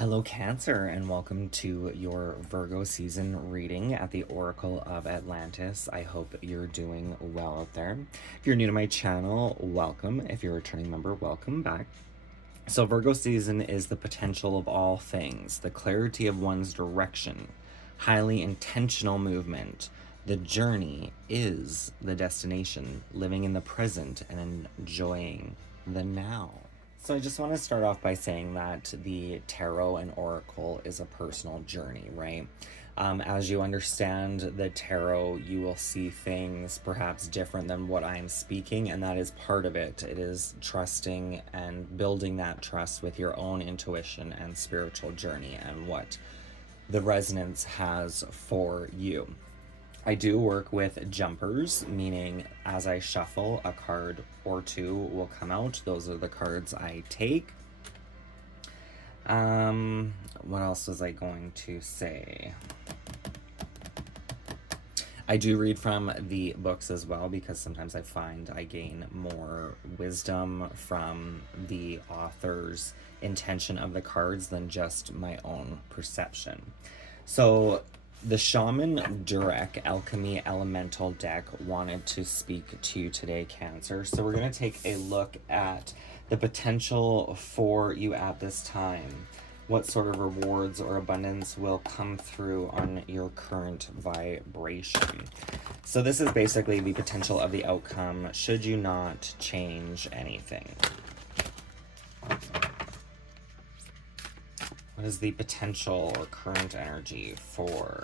Hello, Cancer, and welcome to your Virgo season reading at the Oracle of Atlantis. I hope you're doing well out there. If you're new to my channel, welcome. If you're a returning member, welcome back. So, Virgo season is the potential of all things, the clarity of one's direction, highly intentional movement. The journey is the destination, living in the present and enjoying the now. So I just want to start off by saying that the tarot and oracle is a personal journey, right? As you understand the tarot, you will see things perhaps different than what I'm speaking, and that is part of it. It is trusting and building that trust with your own intuition and spiritual journey and what the resonance has for you. I do work with jumpers, meaning as I shuffle, a card or two will come out. Those are the cards I take. What else was I going to say? I do read from the books as well because sometimes I find I gain more wisdom from the author's intention of the cards than just my own perception. So the Shaman Durek Alchemy Elemental deck wanted to speak to you today, Cancer. So we're going to take a look at the potential for you at this time. What sort of rewards or abundance will come through on your current vibration? So this is basically the potential of the outcome should you not change anything. What is the potential or current energy for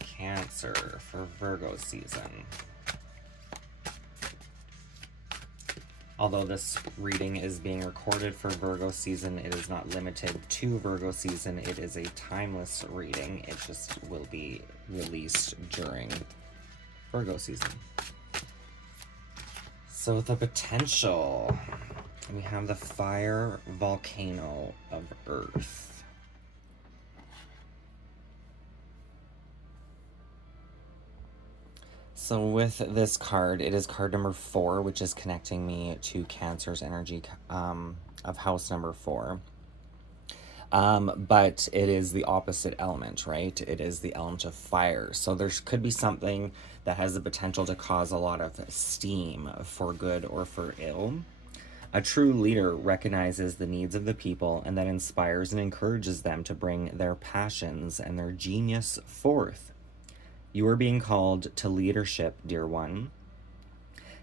Cancer for Virgo season? Although this reading is being recorded for Virgo season, it is not limited to Virgo season. It is a timeless reading. It just will be released during Virgo season. So the potential, we have the fire volcano of Earth. So with this card, it is card number 4, which is connecting me to Cancer's energy of house number 4. But it is the opposite element, right? It is the element of fire. So there could be something that has the potential to cause a lot of steam for good or for ill. A true leader recognizes the needs of the people and then inspires and encourages them to bring their passions and their genius forth. You are being called to leadership, dear one.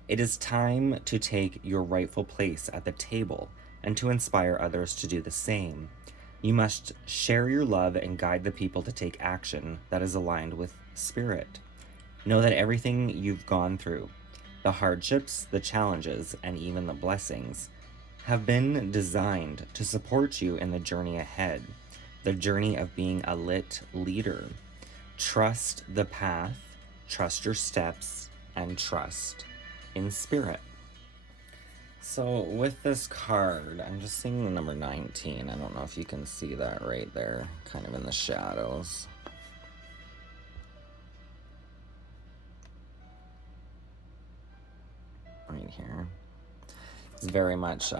It is time to take your rightful place at the table and to inspire others to do the same. You must share your love and guide the people to take action that is aligned with spirit. Know that everything you've gone through, the hardships, the challenges, and even the blessings, have been designed to support you in the journey ahead, the journey of being a lit leader. Trust the path, trust your steps, and trust in spirit. So with this card, I'm just seeing the number 19. I don't know if you can see that right there, kind of in the shadows. Right here. It's very much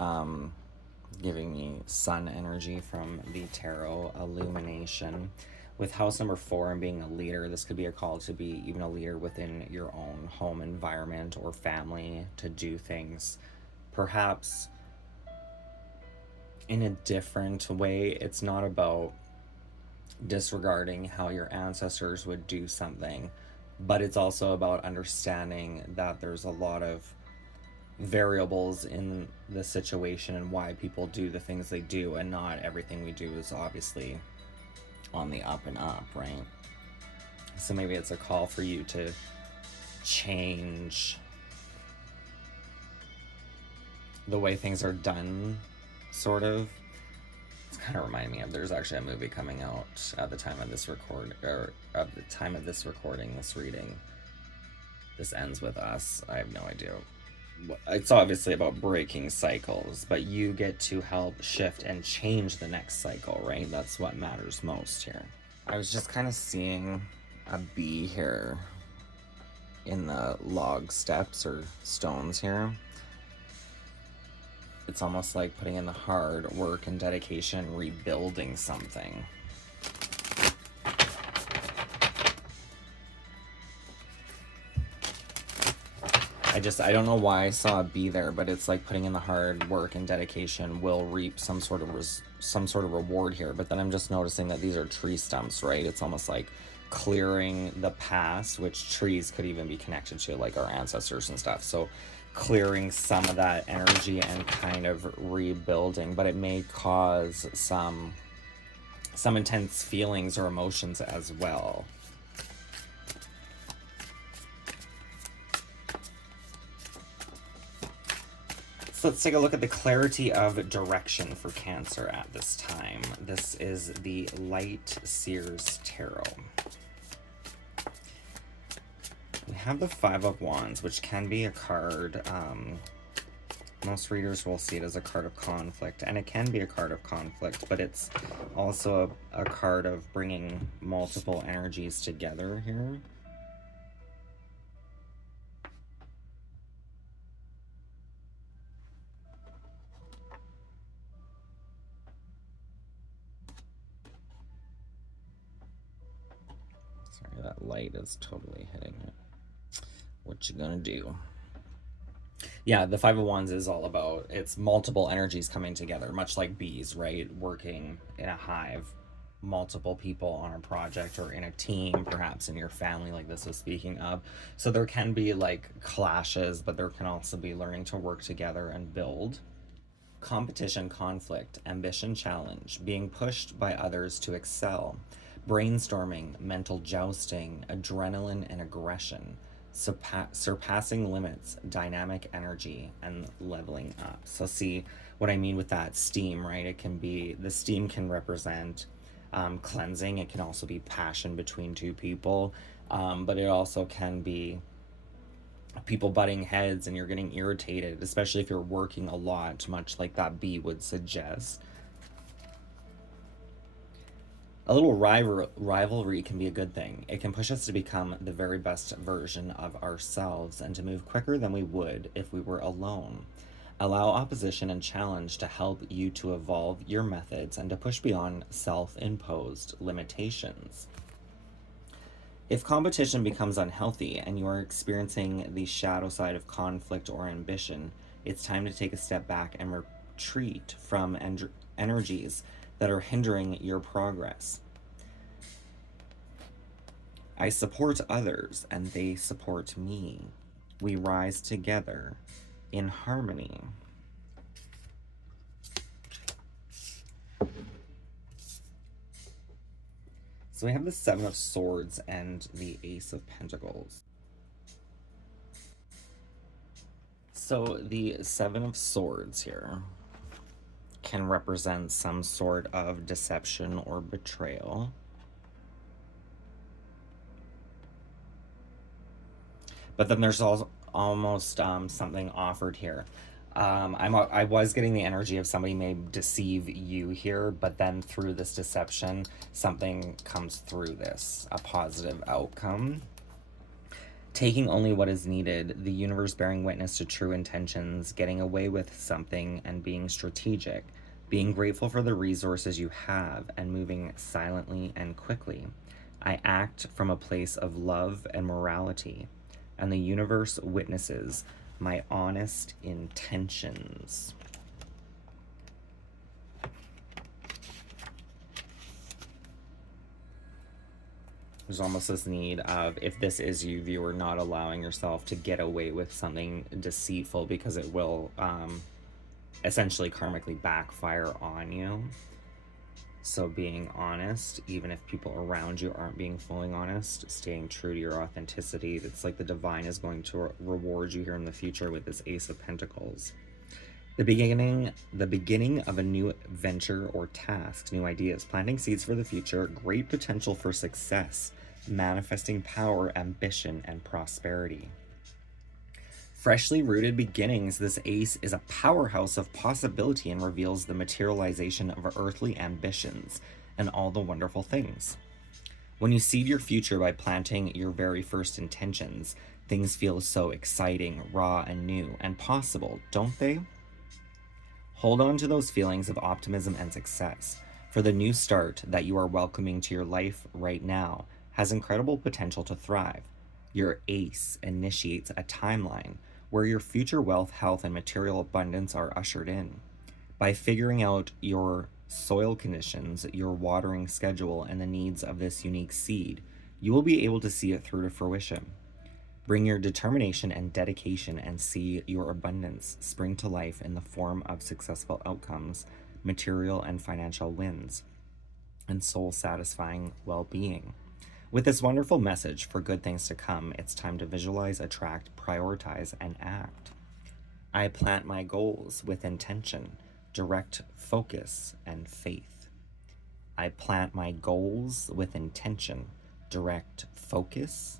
giving me sun energy from the tarot illumination. With house number 4 and being a leader, this could be a call to be even a leader within your own home environment or family, to do things perhaps in a different way. It's not about disregarding how your ancestors would do something, but it's also about understanding that there's a lot of variables in the situation and why people do the things they do, and not everything we do is obviously on the up and up, right? So maybe it's a call for you to change the way things are done, sort of. It's kind of reminding me of, there's actually a movie coming out at the time of this recording, this reading. This Ends With Us. I have no idea. It's obviously about breaking cycles, but you get to help shift and change the next cycle, right? That's what matters most here. I was just kind of seeing a bee here in the log steps or stones here. It's almost like putting in the hard work and dedication, rebuilding something. I don't know why I saw a bee there, but it's like putting in the hard work and dedication will reap some sort of reward here. But then I'm just noticing that these are tree stumps, right? It's almost like clearing the past, which trees could even be connected to, like our ancestors and stuff. So clearing some of that energy and kind of rebuilding, but it may cause some intense feelings or emotions as well. So let's take a look at the clarity of direction for Cancer at this time. This is the Light Seers Tarot. We have the Five of Wands, which can be a card. Most readers will see it as a card of conflict, and it can be a card of conflict, but it's also a card of bringing multiple energies together here. Sorry, that light is totally hitting it. What you gonna do? Yeah, the Five of Wands is all about, it's multiple energies coming together, much like bees, right? Working in a hive, multiple people on a project or in a team, perhaps in your family, like this was speaking of. So there can be like clashes, but there can also be learning to work together and build. Competition, conflict, ambition, challenge, being pushed by others to excel, brainstorming, mental jousting, adrenaline and aggression, surpassing limits, dynamic energy, and leveling up. So see what I mean with that steam, right? It can be, the steam can represent cleansing. It can also be passion between two people, but it also can be people butting heads and you're getting irritated, especially if you're working a lot, much like that bee would suggest. A little rivalry can be a good thing. It can push us to become the very best version of ourselves and to move quicker than we would if we were alone. Allow opposition and challenge to help you to evolve your methods and to push beyond self-imposed limitations. If competition becomes unhealthy and you are experiencing the shadow side of conflict or ambition, it's time to take a step back and retreat from energies that are hindering your progress. I support others and they support me. We rise together in harmony. So we have the Seven of Swords and the Ace of Pentacles. So the Seven of Swords here can represent some sort of deception or betrayal. But then there's also almost something offered here. I was getting the energy of somebody may deceive you here, but then through this deception, something comes through this, a positive outcome. Taking only what is needed, the universe bearing witness to true intentions, getting away with something and being strategic, being grateful for the resources you have and moving silently and quickly. I act from a place of love and morality, and the universe witnesses my honest intentions. There's almost this need of, if this is you, viewer, not allowing yourself to get away with something deceitful because it will essentially karmically backfire on you. So being honest, even if people around you aren't being fully honest, staying true to your authenticity. It's like the divine is going to reward you here in the future with this Ace of Pentacles. The beginning of a new venture or task, new ideas, planting seeds for the future, great potential for success, manifesting power, ambition, and prosperity. Freshly rooted beginnings, this ace is a powerhouse of possibility and reveals the materialization of earthly ambitions and all the wonderful things. When you seed your future by planting your very first intentions, things feel so exciting, raw, and new, and possible, don't they? Hold on to those feelings of optimism and success, for the new start that you are welcoming to your life right now has incredible potential to thrive. Your ACE initiates a timeline where your future wealth, health, and material abundance are ushered in. By figuring out your soil conditions, your watering schedule, and the needs of this unique seed, you will be able to see it through to fruition. Bring your determination and dedication and see your abundance spring to life in the form of successful outcomes, material and financial wins, and soul satisfying well being. With this wonderful message for good things to come, it's time to visualize, attract, prioritize, and act. I plant my goals with intention, direct focus, and faith. I plant my goals with intention, direct focus,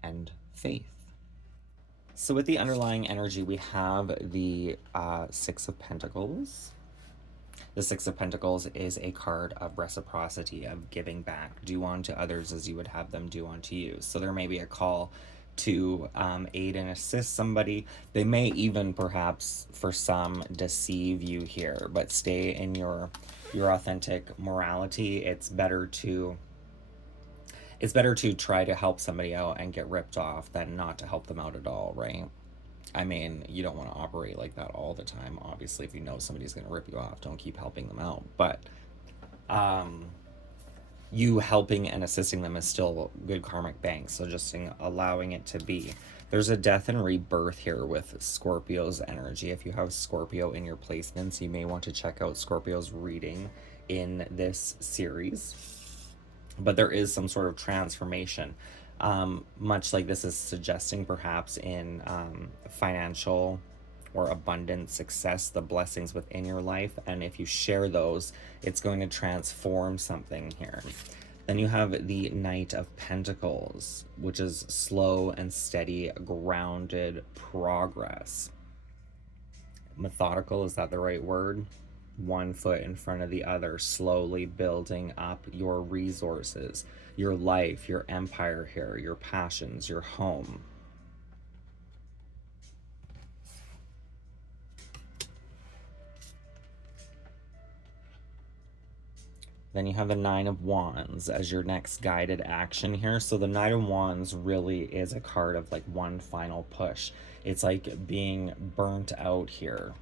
and faith. So with the underlying energy, we have the Six of Pentacles. The Six of Pentacles is a card of reciprocity, of giving back. Do unto others as you would have them do unto you. So there may be a call to aid and assist somebody. They may even perhaps, for some, deceive you here, but stay in your authentic morality. It's better to try to help somebody out and get ripped off than not to help them out at all, right? I mean, you don't want to operate like that all the time. Obviously, if you know somebody's going to rip you off, don't keep helping them out. But you helping and assisting them is still good karmic bank. So just allowing it to be. There's a death and rebirth here with Scorpio's energy. If you have Scorpio in your placements, you may want to check out Scorpio's reading in this series. But there is some sort of transformation, much like this is suggesting perhaps in financial or abundant success, the blessings within your life. And if you share those, it's going to transform something here. Then you have the Knight of Pentacles, which is slow and steady, grounded progress. Methodical, is that the right word? One foot in front of the other, slowly building up your resources, your life, your empire here, your passions, your home. Then you have the Nine of Wands as your next guided action here. So the Knight of Wands really is a card of like one final push. It's like being burnt out here.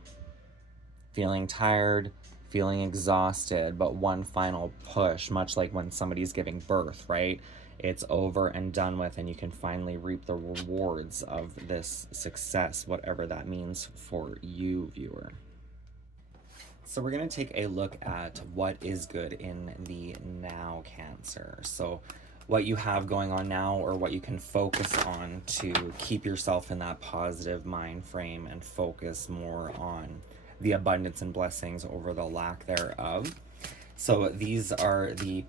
Feeling tired, feeling exhausted, but one final push, much like when somebody's giving birth, right? It's over and done with, and you can finally reap the rewards of this success, whatever that means for you, viewer. So we're going to take a look at what is good in the now, Cancer. So what you have going on now, or what you can focus on to keep yourself in that positive mind frame and focus more on the abundance and blessings over the lack thereof. So these are the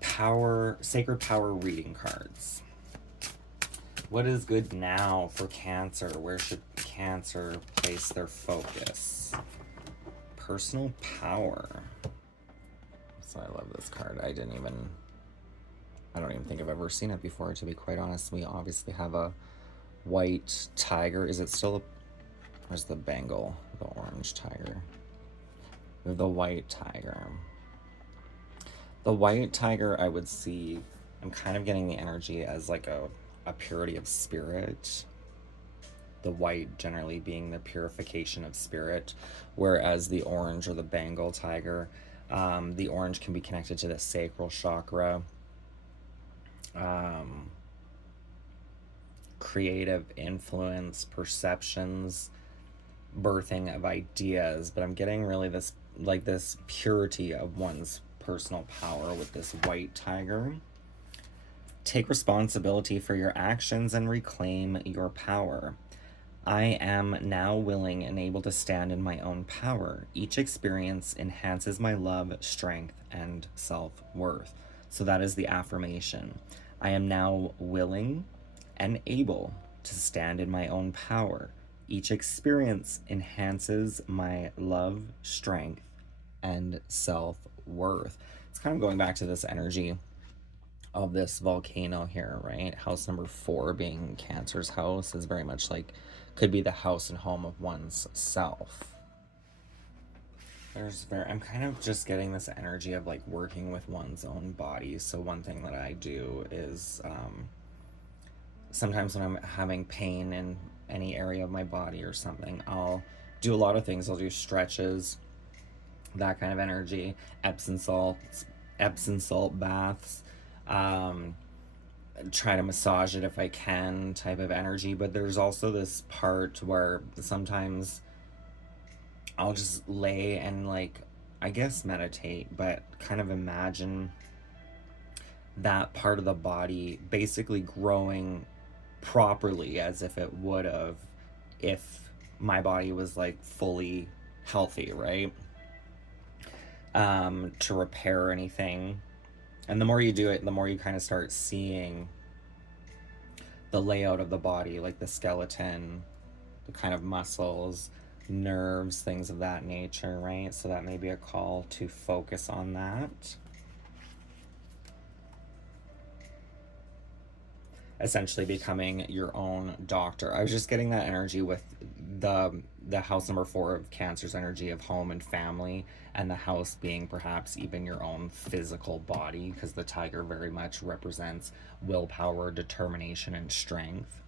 sacred power reading cards. What is good now for Cancer? Where should Cancer place their focus? Personal power. So I love this card. I don't even think I've ever seen it before, to be quite honest. We obviously have a white tiger. Is it still where's the Bengal? The orange tiger. We have the white tiger. The white tiger, I would see, I'm kind of getting the energy as like a purity of spirit. The white generally being the purification of spirit, whereas the orange or the Bengal tiger, the orange can be connected to the sacral chakra, creative influence, perceptions, birthing of ideas. But I'm getting really this purity of one's personal power with this white tiger. Take responsibility for your actions and reclaim your power. I am now willing and able to stand in my own power. Each experience enhances my love, strength, and self-worth. So that is the affirmation. I am now willing and able to stand in my own power. Each experience enhances my love, strength, and self-worth. It's kind of going back to this energy of this volcano here, right? House number 4 being Cancer's house is very much like, could be the house and home of one's self. I'm kind of just getting this energy of like working with one's own body. So one thing that I do is sometimes when I'm having pain in any area of my body or something, I'll do a lot of things. I'll do stretches, that kind of energy, Epsom salt baths, um, try to massage it if I can, type of energy. But there's also this part where sometimes I'll just lay and, like, I guess meditate, but kind of imagine that part of the body basically growing properly as if it would have if my body was like fully healthy, right? To repair anything. And the more you do it, the more you kind of start seeing the layout of the body, like the skeleton, the kind of muscles, nerves, things of that nature, right? So that may be a call to focus on that. Essentially becoming your own doctor. I was just getting that energy with the house number 4 of Cancer's energy of home and family, and the house being perhaps even your own physical body, because the tiger very much represents willpower, determination, and strength.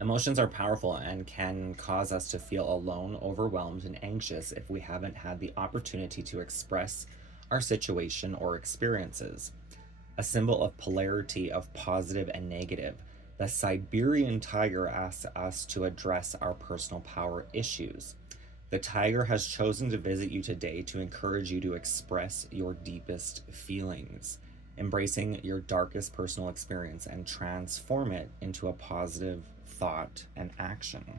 Emotions are powerful and can cause us to feel alone, overwhelmed, and anxious if we haven't had the opportunity to express our situation or experiences. A symbol of polarity of positive and negative, the Siberian tiger asks us to address our personal power issues. The tiger has chosen to visit you today to encourage you to express your deepest feelings, embracing your darkest personal experience and transform it into a positive thought and action.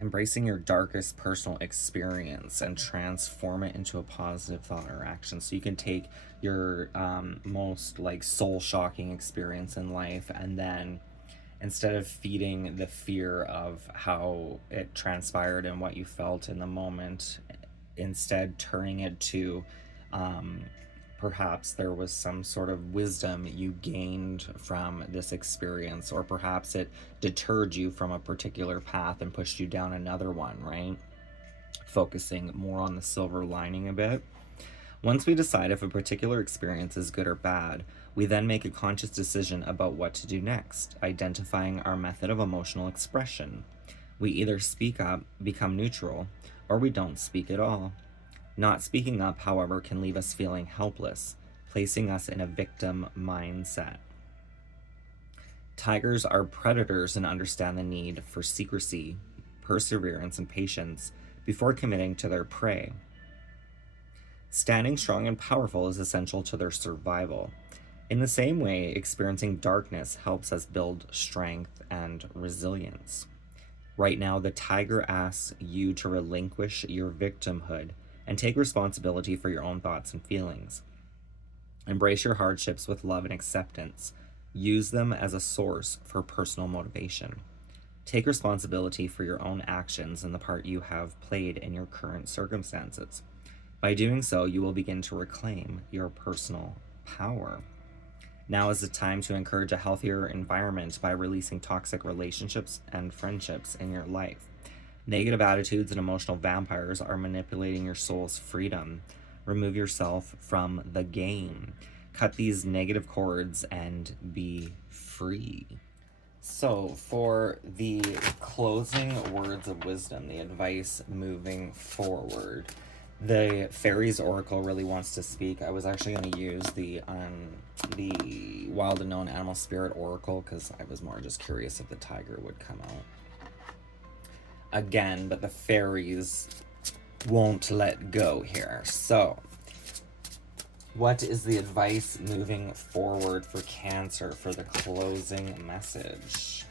Embracing your darkest personal experience and transform it into a positive thought or action. So you can take your most like soul shocking experience in life, and then instead of feeding the fear of how it transpired and what you felt in the moment, instead turning it to perhaps there was some sort of wisdom you gained from this experience, or perhaps it deterred you from a particular path and pushed you down another one, right? Focusing more on the silver lining a bit. Once we decide if a particular experience is good or bad, we then make a conscious decision about what to do next, identifying our method of emotional expression. We either speak up, become neutral, or we don't speak at all. Not speaking up, however, can leave us feeling helpless, placing us in a victim mindset. Tigers are predators and understand the need for secrecy, perseverance, and patience before committing to their prey. Standing strong and powerful is essential to their survival. In the same way, experiencing darkness helps us build strength and resilience. Right now, the tiger asks you to relinquish your victimhood and take responsibility for your own thoughts and feelings. Embrace your hardships with love and acceptance. Use them as a source for personal motivation. Take responsibility for your own actions and the part you have played in your current circumstances. By doing so, you will begin to reclaim your personal power. Now is the time to encourage a healthier environment by releasing toxic relationships and friendships in your life. Negative attitudes and emotional vampires are manipulating your soul's freedom. Remove yourself from the game. Cut these negative cords and be free. So, for the closing words of wisdom, the advice moving forward, the Fairies Oracle really wants to speak. I was actually going to use the Wild Unknown Animal Spirit Oracle because I was more just curious if the tiger would come out again, but the fairies won't let go here. So, what is the advice moving forward for Cancer for the closing message?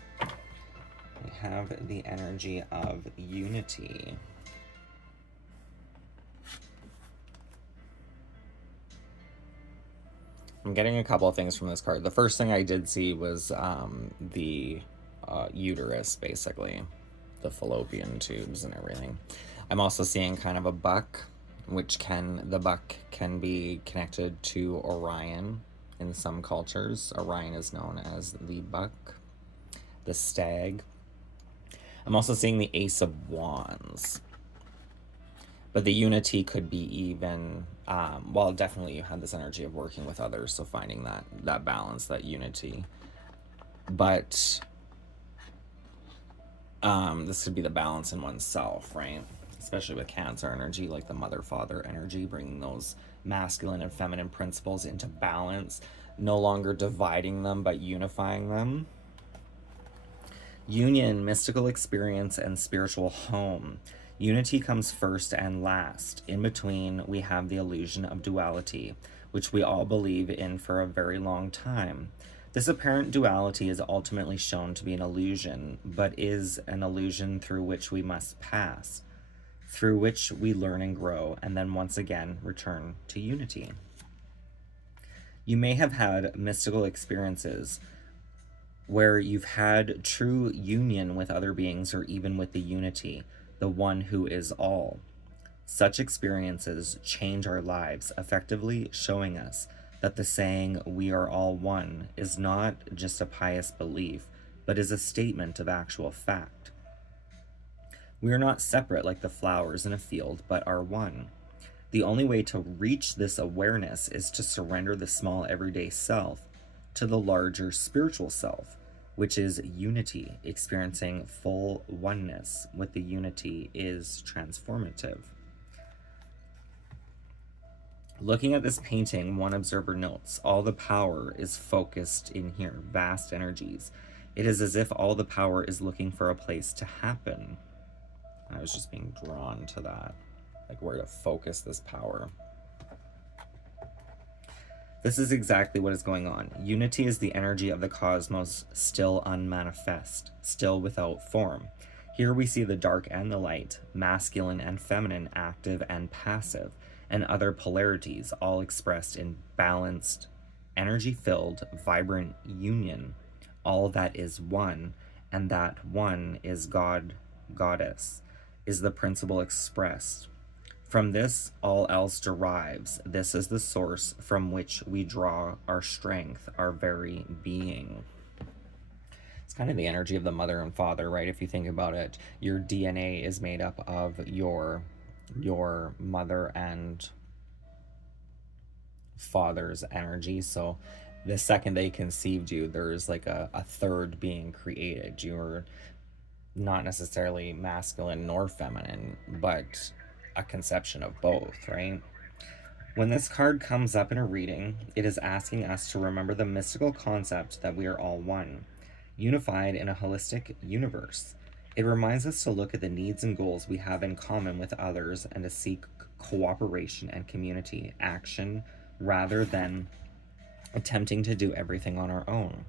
We have the energy of unity. I'm getting a couple of things from this card. The first thing I did see was the uterus, basically. The fallopian tubes and everything. I'm also seeing kind of a buck, the buck can be connected to Orion in some cultures. Orion is known as the buck, the stag. I'm also seeing the Ace of Wands. But the unity could be even, well, definitely you had this energy of working with others, so finding that balance, that unity. But this could be the balance in oneself, right? Especially with Cancer energy, like the mother-father energy, bringing those masculine and feminine principles into balance, no longer dividing them, but unifying them. Union, mystical experience, and spiritual home. Unity comes first and last. In between, we have the illusion of duality, which we all believe in for a very long time. This apparent duality is ultimately shown to be an illusion, but is an illusion through which we must pass, through which we learn and grow, and then once again return to unity. You may have had mystical experiences where you've had true union with other beings, or even with the unity, the one who is all. Such experiences change our lives, effectively showing us that the saying, "we are all one," is not just a pious belief, but is a statement of actual fact. We are not separate like the flowers in a field, but are one. The only way to reach this awareness is to surrender the small everyday self to the larger spiritual self, which is unity. Experiencing full oneness with the unity is transformative. Looking at this painting, one observer notes, all the power is focused in here, vast energies. It is as if all the power is looking for a place to happen. I was just being drawn to that, like where to focus this power. This is exactly what is going on. Unity is the energy of the cosmos, still unmanifest, still without form. Here we see the dark and the light, masculine and feminine, active and passive, and other polarities, all expressed in balanced, energy-filled, vibrant union. All that is one, and that one is God, Goddess, is the principle expressed. From this, all else derives. This is the source from which we draw our strength, our very being. It's kind of the energy of the mother and father, right? If you think about it, your DNA is made up of your mother and father's energy. So the second they conceived you, there's like a third being created. You're not necessarily masculine nor feminine, but a conception of both, right? When this card comes up in a reading, it is asking us to remember the mystical concept that we are all one, unified in a holistic universe. It reminds us to look at the needs and goals we have in common with others and to seek cooperation and community action rather than attempting to do everything on our own.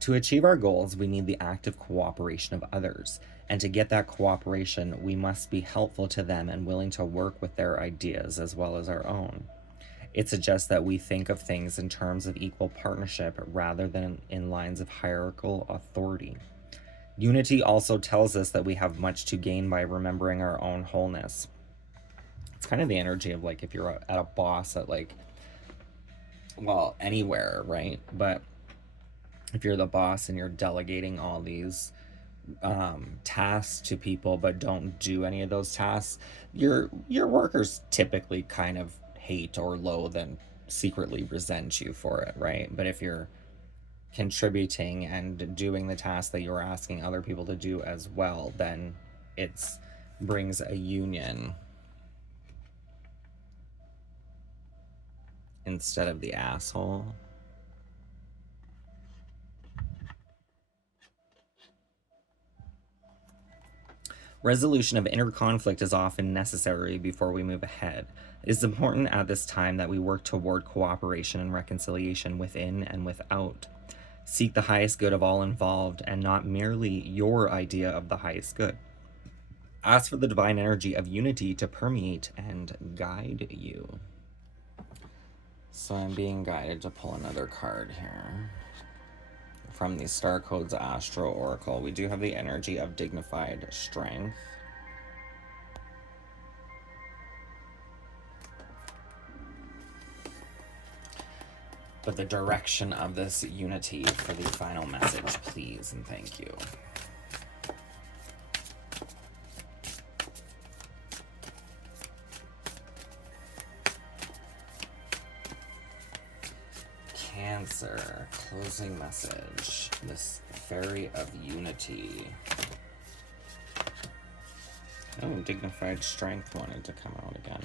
To achieve our goals, we need the active cooperation of others, and to get that cooperation, we must be helpful to them and willing to work with their ideas as well as our own. It suggests that we think of things in terms of equal partnership rather than in lines of hierarchical authority. Unity also tells us that we have much to gain by remembering our own wholeness. It's kind of the energy of like if you're at a boss at like, well, anywhere, right? But if you're the boss and you're delegating all these tasks to people but don't do any of those tasks, your workers typically kind of hate or loathe and secretly resent you for it, right? But if you're contributing and doing the tasks that you're asking other people to do as well, then it's brings a union instead of the asshole. Resolution of inner conflict is often necessary before we move ahead. It is important at this time that we work toward cooperation and reconciliation within and without. Seek the highest good of all involved and not merely your idea of the highest good. Ask for the divine energy of unity to permeate and guide you. So I'm being guided to pull another card here. From the Star Codes Astro Oracle, we do have the energy of dignified strength. But the direction of this unity for the final message, please and thank you. Cancer, closing message. This Fairy of Unity. Oh, Dignified Strength wanted to come out again.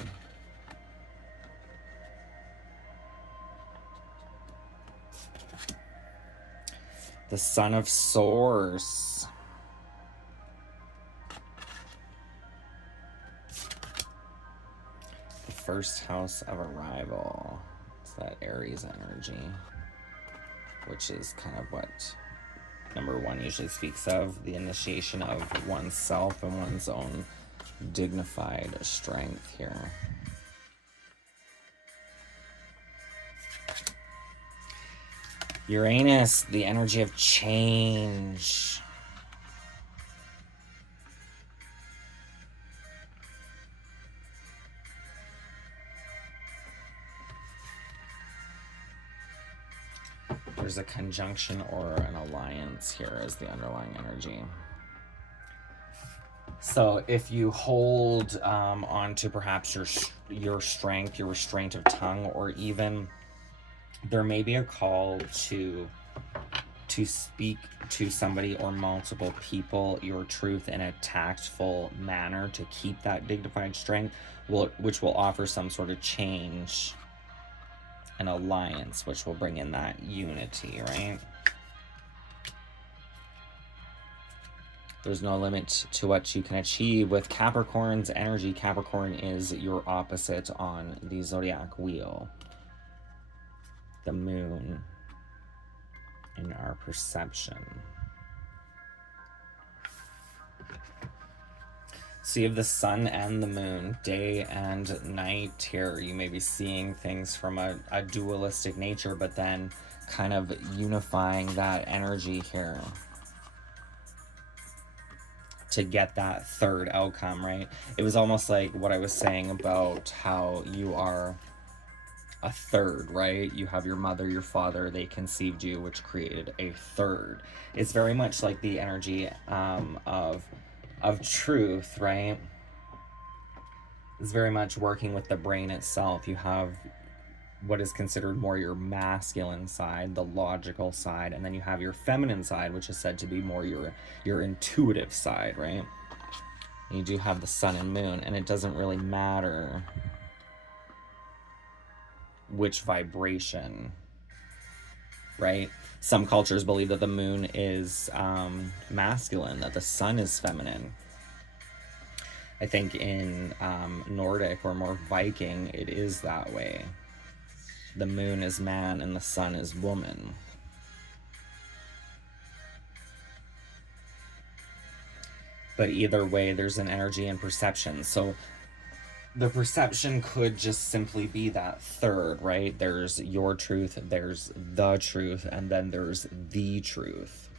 The Son of Swords. The first house of arrival. It's that Aries energy, which is kind of what number 1 usually speaks of, the initiation of oneself and one's own dignified strength here. Uranus, the energy of change. There's a conjunction or an alliance here as the underlying energy. So if you hold on to perhaps your strength, your restraint of tongue, or even there may be a call to speak to somebody or multiple people your truth in a tactful manner to keep that dignified strength, which will offer some sort of change, an alliance, which will bring in that unity, right? There's no limit to what you can achieve with Capricorn's energy. Capricorn is your opposite on the zodiac wheel. The moon in our perception. So you have the sun and the moon, day and night here. You may be seeing things from a dualistic nature, but then kind of unifying that energy here to get that third outcome, right? It was almost like what I was saying about how you are a third, right? You have your mother, your father, they conceived you, which created a third. It's very much like the energy of truth, right? It's very much working with the brain itself. You have what is considered more your masculine side, the logical side, and then you have your feminine side, which is said to be more your intuitive side, right? And you do have the sun and moon, and it doesn't really matter which vibration, right? Some cultures believe that the moon is masculine, that the sun is feminine. I think in Nordic or more Viking, it is that way. The moon is man and the sun is woman. But either way, there's an energy and perception. So the perception could just simply be that third, right? There's your truth, there's the truth, and then there's the truth.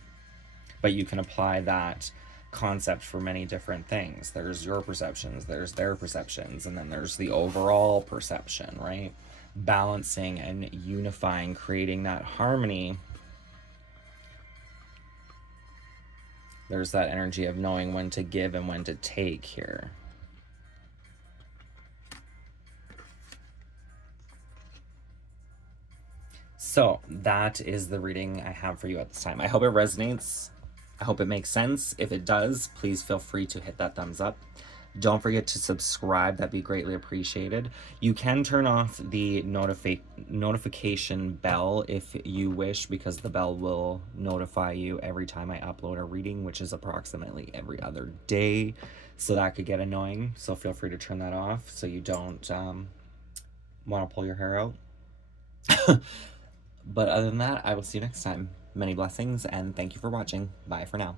But you can apply that concept for many different things. There's your perceptions, there's their perceptions, and then there's the overall perception, right? Balancing and unifying, creating that harmony. There's that energy of knowing when to give and when to take here. So that is the reading I have for you at this time. I hope it resonates. I hope it makes sense. If it does, please feel free to hit that thumbs up. Don't forget to subscribe. That'd be greatly appreciated. You can turn off the notification bell if you wish, because the bell will notify you every time I upload a reading, which is approximately every other day. So that could get annoying. So feel free to turn that off so you don't want to pull your hair out. But other than that, I will see you next time. Many blessings, and thank you for watching. Bye for now.